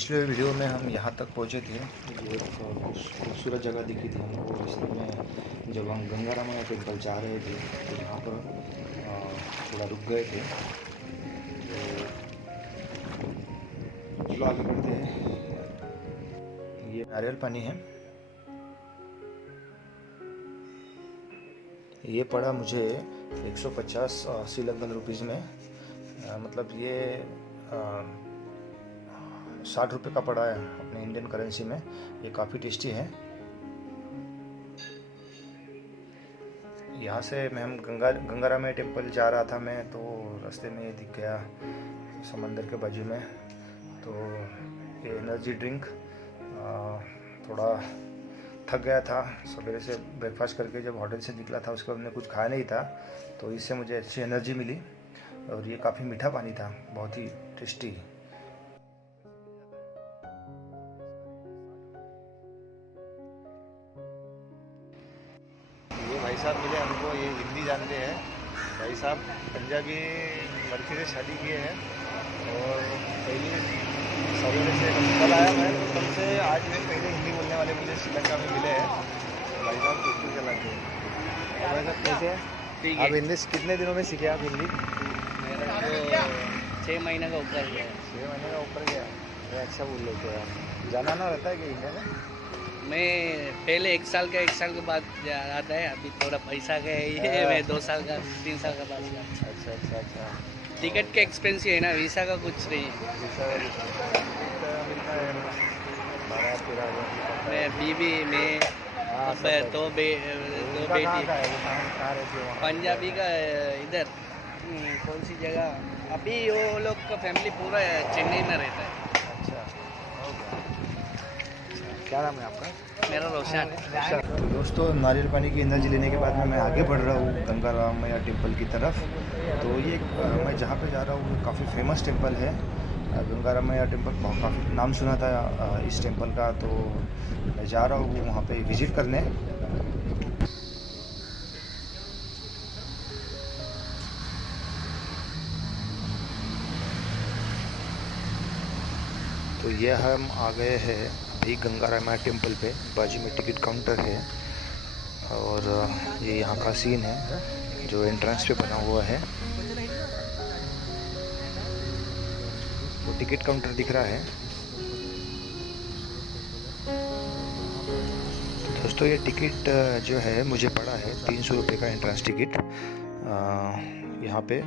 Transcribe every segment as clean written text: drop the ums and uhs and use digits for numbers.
पिछले वीडियो में हम यहाँ तक पहुँचे थे। ये एक खूबसूरत जगह दिखी थी हमको। इसमें जब हम गंगा रामाया टेम्पल जा रहे थे तो यहाँ पर थोड़ा रुक गए थे। तो चलो आगे बढ़ते हैं। ये नारियल पानी है। ये पड़ा मुझे 150 श्रीलंकन रुपीज़ में। मतलब ये 60 रुपये का पड़ा है अपने इंडियन करेंसी में। ये काफ़ी टेस्टी है। यहाँ से मैं हम गंगारामाया टेम्पल जा रहा था मैं, तो रास्ते में ये दिख गया समंदर के बाजू में। तो ये एनर्जी ड्रिंक, थोड़ा थक गया था सवेरे से ब्रेकफास्ट करके। जब होटल से निकला था उसके बाद हमने कुछ खाया नहीं था, तो इससे मुझे अच्छी एनर्जी मिली। और ये काफ़ी मीठा पानी था, बहुत ही टेस्टी। ये भाई साहब मिले हमको, ये हिंदी जानते हैं। भाई साहब पंजाबी लड़की से शादी किए हैं और पहले सवेरे से कल आया मैं, तो कल से आज में पहले हिंदी बोलने वाले मुझे श्रीलंका में मिले हैं। भाई साहब कुछ चलाते हैं। भाई साहब कैसे हैं? आप हिंदी कितने दिनों में सीखे आप हिंदी? मेरा तो 6 महीने का ऊपर गया है। 6 महीने का ऊपर गया। अरे अच्छा बोल लेते हैं आप। जाना ना रहता है कि इंडिया में? मैं पहले 1 साल के बाद आता है। अभी थोड़ा पैसा का है ये, मैं 2 साल का 3 साल का बाद का। अच्छा अच्छा अच्छा। टिकट के एक्सपेंसिव है ना, वीज़ा का कुछ नहीं है। वीसा मिलता है 12-13 मैं बीवी में हाँ, अब सब दो कहाँ बेटी। का है वो? कहाँ रहती है वहाँ? पंजाबी का इधर कौन सी जगह, अभी वो लोग का फैमिली पूरा चेन्नई में रहता है। अच्छा, हो गया। क्या नाम है आपका? मेरा रोशन। तो दोस्तों, नारियल पानी की एनर्जी लेने के बाद में मैं आगे बढ़ रहा हूँ गंगा रामाया टेम्पल की तरफ। तो ये मैं जहाँ पे जा रहा हूँ वो काफ़ी फेमस टेम्पल है। गंगा रामाया टेम्पल काफ़ी नाम सुना था इस टेम्पल का। तो मैं जा रहा हूँ वहाँ पे विज़िट करने। तो ये हम आ गए हैं अभी गंगा रामाया टेम्पल पे। बाजू में टिकट काउंटर है और ये यहाँ का सीन है जो एंट्रेंस पे बना हुआ है। तो टिकट काउंटर दिख रहा है। तो दोस्तों, ये टिकट जो है मुझे पड़ा है 300 रुपये का एंट्रेंस टिकट यहाँ पे।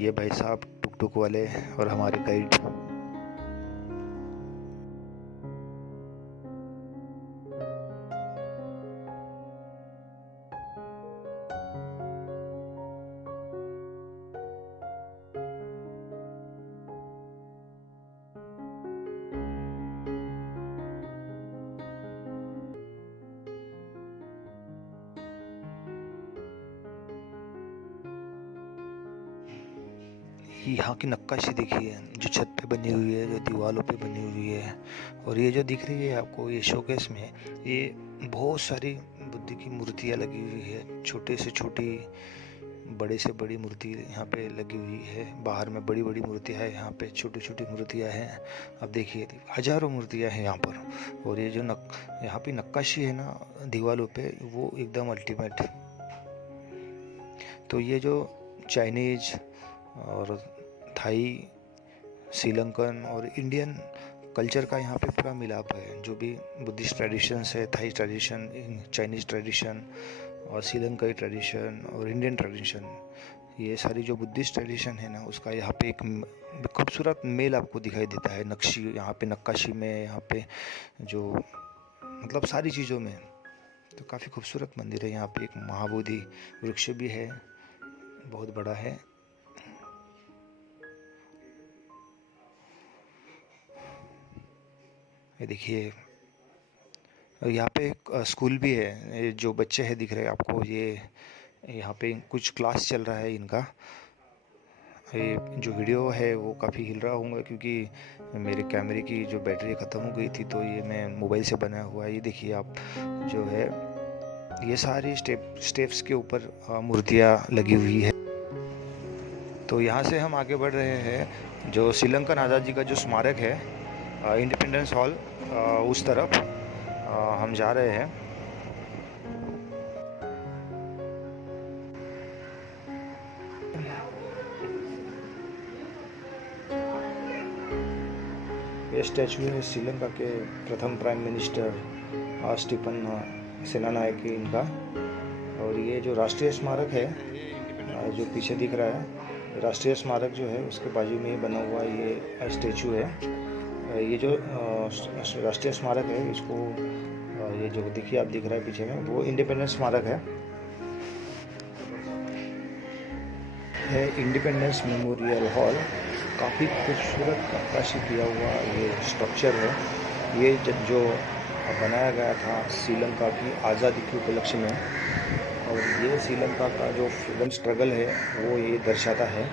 ये भाई साहब टुक टुक वाले और हमारे गाइड। यहाँ की नक्काशी देखिए जो छत पे बनी हुई है, जो दीवारों पे बनी हुई है। और ये जो दिख रही है आपको ये शोकेस में, ये बहुत सारी बुद्ध की मूर्तियाँ लगी हुई है। छोटे से छोटी, बड़े से बड़ी मूर्ति यहाँ पे लगी हुई है। बाहर में बड़ी बड़ी मूर्तियाँ है, यहाँ पे छोटी छोटी मूर्तियाँ हैं। अब देखिए हजारों मूर्तियाँ हैं यहाँ पर। और ये जो यहाँ पे नक्काशी है ना दीवारों पे, वो एकदम अल्टीमेट। तो ये जो चाइनीज और थाई, श्रीलंकन और इंडियन कल्चर का यहाँ पे पूरा मिलाप है। जो भी बुद्धिस्ट ट्रेडिशंस है, थाई ट्रेडिशन, चाइनीज़ ट्रेडिशन और श्रीलंकाई ट्रेडिशन और इंडियन ट्रेडिशन, ये सारी जो बुद्धिस्ट ट्रेडिशन है ना, उसका यहाँ पे एक खूबसूरत मेल आपको दिखाई देता है। नक्शी यहाँ पे, नक्काशी में, यहाँ पे जो मतलब सारी चीज़ों में। तो काफ़ी खूबसूरत मंदिर है। यहाँ पे एक महाबोधि वृक्ष भी है, बहुत बड़ा है। ये देखिए, यहाँ पे एक स्कूल भी है। ये जो बच्चे हैं दिख रहे हैं आपको, ये यहाँ पे कुछ क्लास चल रहा है इनका। ये जो वीडियो है वो काफ़ी हिल रहा होगा क्योंकि मेरे कैमरे की जो बैटरी ख़त्म हो गई थी, तो ये मैं मोबाइल से बनाया हुआ है। ये देखिए आप, जो है ये सारी स्टेप्स के ऊपर मूर्तियाँ लगी हुई है। तो यहाँ से हम आगे बढ़ रहे हैं, जो श्रीलंकन आज़ादी का जो स्मारक है, इंडिपेंडेंस हॉल, उस तरफ हम जा रहे हैं। ये स्टैचू है श्रीलंका के प्रथम प्राइम मिनिस्टर स्टीफन सेनानायक इनका। और ये जो राष्ट्रीय स्मारक है, जो पीछे दिख रहा है, राष्ट्रीय स्मारक जो है उसके बाजू में ही बना हुआ ये स्टैचू है। ये जो राष्ट्रीय स्मारक है, इसको ये जो देखिए आप दिख रहा है पीछे में, वो इंडिपेंडेंस स्मारक है इंडिपेंडेंस मेमोरियल हॉल। काफ़ी खूबसूरत नक्काशी किया हुआ ये स्ट्रक्चर है। ये जो बनाया गया था श्रीलंका की आज़ादी के उपलक्ष्य में, और ये श्रीलंका का जो फ्रीडम स्ट्रगल है वो ये दर्शाता है।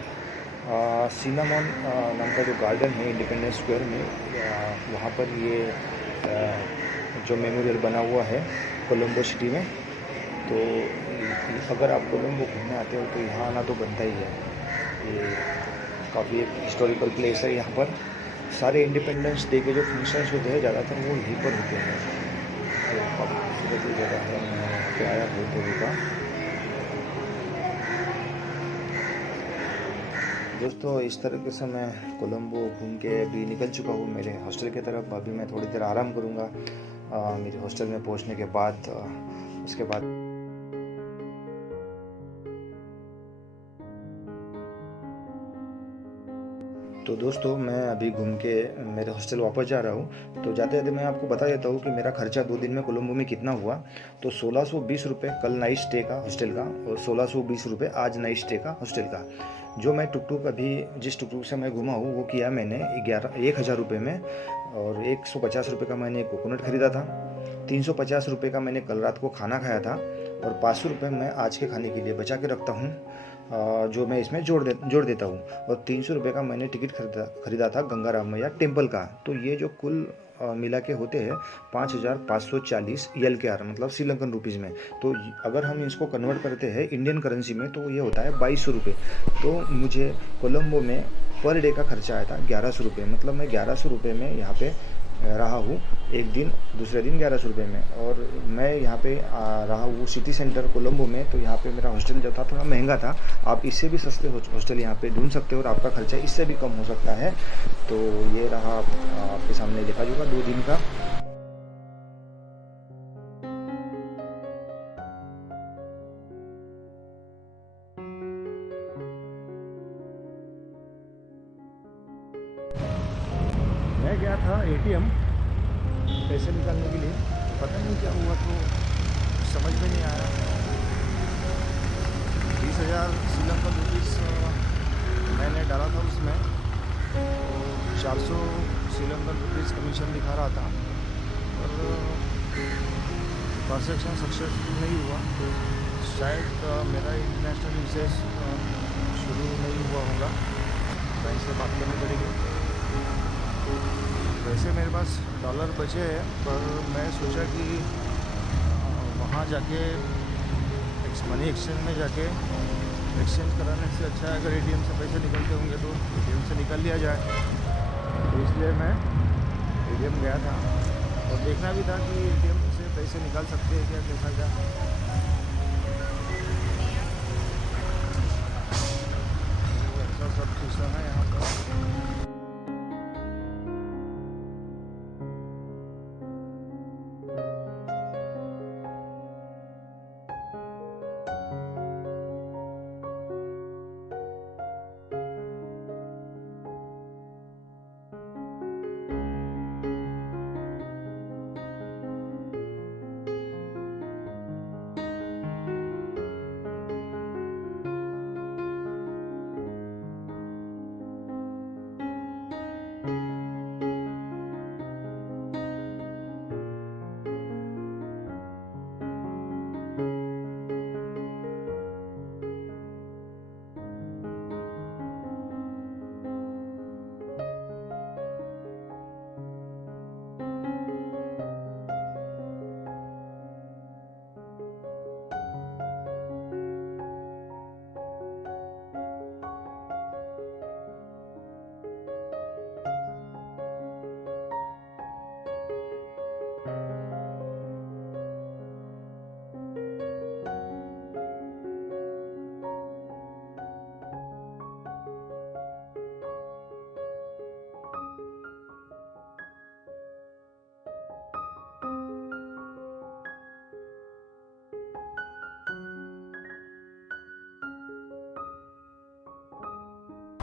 सिनामॉन नाम का जो गार्डन है इंडिपेंडेंस स्क्वायर में, वहाँ पर ये जो मेमोरियल बना हुआ है कोलंबो सिटी में। तो अगर आप कोलंबो घूमने आते हो तो यहाँ आना तो बनता ही है। ये काफ़ी एक हिस्टोरिकल प्लेस है। यहाँ पर सारे इंडिपेंडेंस डे के जो फंक्शंस होते हैं ज़्यादातर वो यहीं पर होते हैं। तो काफ़ी खूबसूरत जगह है, मैं यहाँ पे आया बहुत देर का। दोस्तों, इस तरीके से मैं कोलंबो घूम के अभी निकल चुका हूँ मेरे हॉस्टल की तरफ। अभी मैं थोड़ी देर आराम करूँगा मेरे हॉस्टल में पहुँचने के बाद। उसके बाद तो दोस्तों, मैं अभी घूम के मेरे हॉस्टल वापस जा रहा हूँ। तो जाते जाते मैं आपको बता देता हूँ कि मेरा खर्चा 2 दिन में कोलंबो में कितना हुआ। तो 1620 रुपये कल नाइट स्टे का हॉस्टल का, और 1620 रुपये आज नाइट स्टे का हॉस्टल का। जो मैं टुकटुक अभी जिस टुकटुक से मैं घुमा हूँ वो किया मैंने 1000 रुपये में। और 150 रुपये का मैंने कोकोनट ख़रीदा था। 350 रुपये का मैंने कल रात को खाना खाया था। और 500 रुपये मैं आज के खाने के लिए बचा के रखता हूँ, जो मैं इसमें जोड़ देता हूँ। और 300 रुपये का मैंने टिकट खरीदा था गंगा रामैया टेम्पल का। तो ये जो कुल मिला के होते हैं 5540 ELKR, मतलब श्रीलंकन रुपीज़ में। तो अगर हम इसको कन्वर्ट करते हैं इंडियन करेंसी में तो ये होता है 2200 रुपये। तो मुझे कोलंबो में पर डे का खर्चा आया था 1100 रुपये। मतलब मैं 1100 रुपये में यहाँ पे रहा हूँ एक दिन, दूसरे दिन 1100 रुपये में। और मैं यहाँ पे रहा हूँ सिटी सेंटर कोलंबो में। तो यहाँ पे मेरा हॉस्टल जो था थोड़ा महंगा था। आप इससे भी सस्ते हॉस्टल यहाँ पे ढूंढ सकते हो और आपका खर्चा इससे भी कम हो सकता है। तो ये रहा आपके सामने देखा होगा 2 दिन का। मैं गया था ATM पैसे निकालने के लिए, पता नहीं क्या हुआ, तो समझ में नहीं आया। 20,000 श्रीलंकन रुपीज़ मैंने डाला था उसमें, तो 400 श्रीलंकन रुपीज़ कमीशन दिखा रहा था। और ट्रांजेक्शन सक्सेसफुल नहीं हुआ। तो शायद मेरा इंटरनेशनल यूसेज शुरू नहीं हुआ होगा, बैंक से बात करनी पड़ेगी। वैसे मेरे पास डॉलर बचे हैं, पर मैं सोचा कि वहाँ जाके मनी एक्सचेंज में जाके एक्सचेंज कराने से अच्छा है अगर ATM से पैसे निकलते होंगे तो ATM से निकाल लिया जाए। तो इसलिए मैं ATM गया था और देखना भी था कि ATM से पैसे निकाल सकते हैं क्या, कैसा क्या। ऐसा सब सिस्टम है यहाँ पर।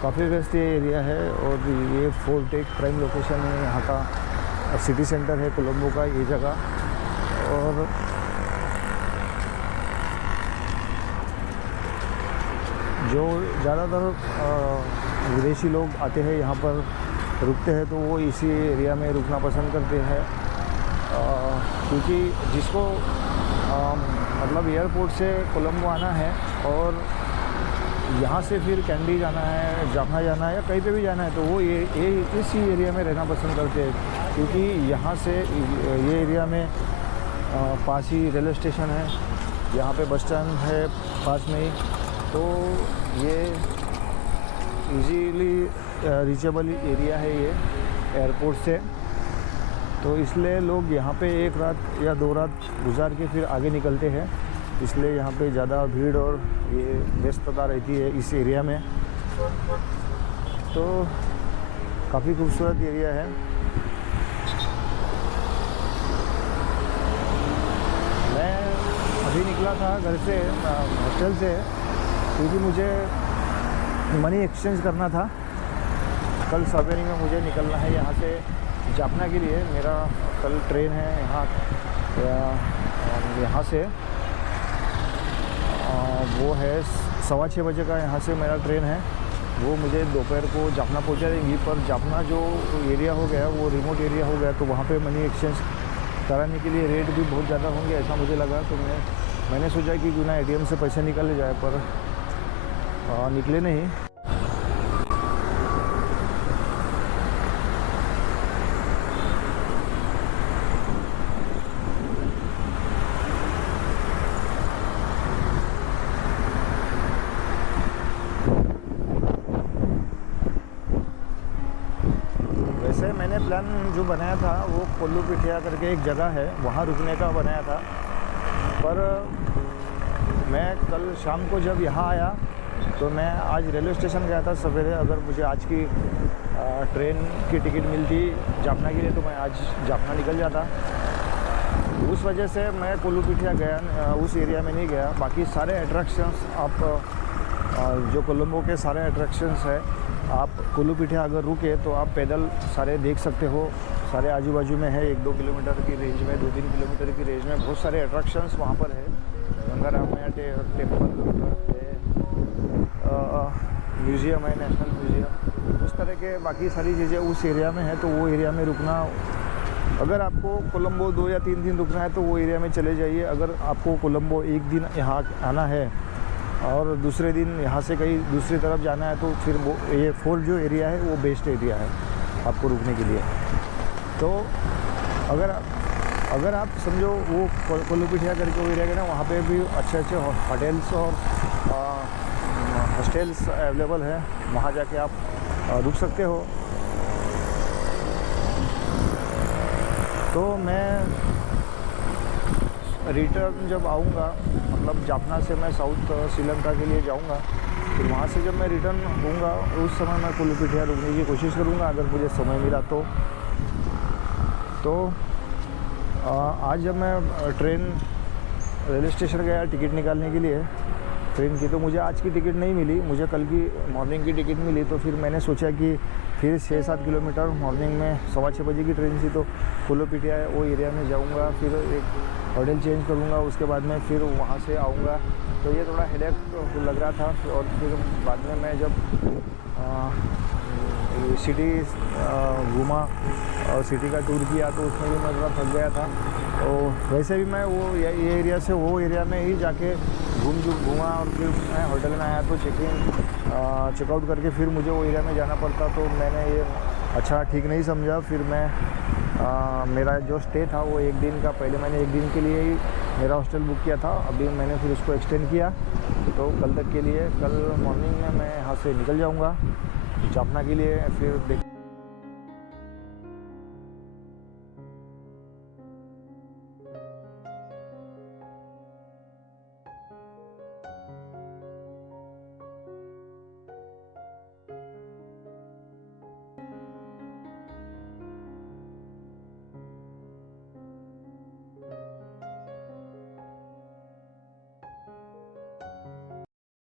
काफ़ी व्यस्त ये एरिया है और ये फोर्ट एक प्राइम लोकेशन है यहाँ का, सिटी सेंटर है कोलंबो का ये जगह। और जो ज़्यादातर विदेशी लोग आते हैं यहाँ पर रुकते हैं तो वो इसी एरिया में रुकना पसंद करते हैं, क्योंकि जिसको मतलब एयरपोर्ट से कोलंबो आना है और यहाँ से फिर कैंडी जाना है, जाफना जाना है या कहीं पे भी जाना है तो वो ये इसी एरिया में रहना पसंद करते हैं, क्योंकि यहाँ से ये एरिया में पास ही रेलवे स्टेशन है, यहाँ पे बस स्टैंड है पास में ही, तो ये इजीली रीचेबल एरिया है ये एयरपोर्ट से। तो इसलिए लोग यहाँ पे एक रात या 2 रात गुजार के फिर आगे निकलते हैं, इसलिए यहाँ पे ज़्यादा भीड़ और ये व्यस्तता रहती है इस एरिया में। तो काफ़ी खूबसूरत एरिया है। मैं अभी निकला था घर से, हॉस्टल से, क्योंकि मुझे मनी एक्सचेंज करना था। कल सवेरे में मुझे निकलना है यहाँ से जाफना के लिए। मेरा कल ट्रेन है यहाँ से, वो है 6:15 बजे का यहाँ से मेरा ट्रेन है। वो मुझे दोपहर को जाफना पहुँचा देंगी, पर जाफना जो एरिया हो गया वो रिमोट एरिया हो गया, तो वहाँ पे मनी एक्सचेंज कराने के लिए रेट भी बहुत ज़्यादा होंगे ऐसा मुझे लगा। तो मैंने सोचा कि क्यों ना ATM से पैसे निकाले जाए, पर निकले नहीं। वैसे मैंने प्लान जो बनाया था वो कोल्लू पिठिया करके एक जगह है, वहाँ रुकने का बनाया था, पर मैं कल शाम को जब यहाँ आया तो मैं आज रेलवे स्टेशन गया था सवेरे। अगर मुझे आज की ट्रेन की टिकट मिलती जाफना के लिए तो मैं आज जाफना निकल जाता। उस वजह से मैं कोल्लू पिठिया गया, उस एरिया में नहीं गया। बाकी सारे अट्रैक्शंस आप जो कोलंबो के सारे अट्रैक्शंस है, आप कोल्लू पिठिया अगर रुके तो आप पैदल सारे देख सकते हो। सारे आजू बाजू में है, 1-2 किलोमीटर की रेंज में, 2-3 किलोमीटर की रेंज में बहुत सारे अट्रैक्शंस वहाँ पर है। गंगारामैया टेम्पल है, म्यूज़ियम है, नेशनल म्यूज़ियम, उस तरह के बाकी सारी चीज़ें उस एरिया में है। तो वो एरिया में रुकना, अगर आपको कोलंबो 2 या 3 दिन रुकना है तो वो एरिया में चले जाइए। अगर आपको कोलंबो एक दिन यहाँ आना है और दूसरे दिन यहाँ से कहीं दूसरी तरफ जाना है तो फिर वो ये फोर्ट जो एरिया है वो बेस्ट एरिया है आपको रुकने के लिए। तो अगर आप समझो वो कोल्लू पिठिया करके वो एरिया है ना, वहाँ पे भी अच्छे होटल्स और हॉस्टल्स अवेलेबल है, वहाँ जाके आप रुक सकते हो। तो मैं रिटर्न जब आऊँगा, मतलब जाफना से मैं साउथ श्रीलंका के लिए जाऊँगा, फिर वहाँ से जब मैं रिटर्न होऊंगा उस समय मैं कोल्लू पिठिया रुकने की कोशिश करूँगा अगर मुझे समय मिला तो आज जब मैं ट्रेन रेलवे स्टेशन गया टिकट निकालने के लिए ट्रेन की, तो मुझे आज की टिकट नहीं मिली, मुझे कल की मॉर्निंग की टिकट मिली। तो फिर मैंने सोचा कि फिर 6-7 किलोमीटर मॉर्निंग में 6:15 बजे की ट्रेन थी, तो कोल्लू पिठिया वो एरिया में जाऊंगा, फिर एक होटल चेंज करूंगा, उसके बाद में फिर वहाँ से आऊँगा। तो ये थोड़ा हेडेक लग रहा था। और फिर बाद में मैं जब सिटी घूमा और सिटी का टूर किया तो उसमें भी मैं थोड़ा थक गया था। तो वैसे भी मैं वो ये एरिया से वो एरिया में ही जाके घूमा और फिर मैं होटल में आया तो चेकआउट करके फिर मुझे वो एरिया में जाना पड़ता। तो मैंने ये अच्छा ठीक नहीं समझा। फिर मैं मेरा जो स्टे था वो 1 दिन का, पहले मैंने 1 दिन के लिए ही मेरा हॉस्टल बुक किया था, अभी मैंने फिर उसको एक्सटेंड किया तो कल तक के लिए। कल मॉर्निंग में मैं यहाँ से निकल जाऊँगा जाफना के लिए। फिर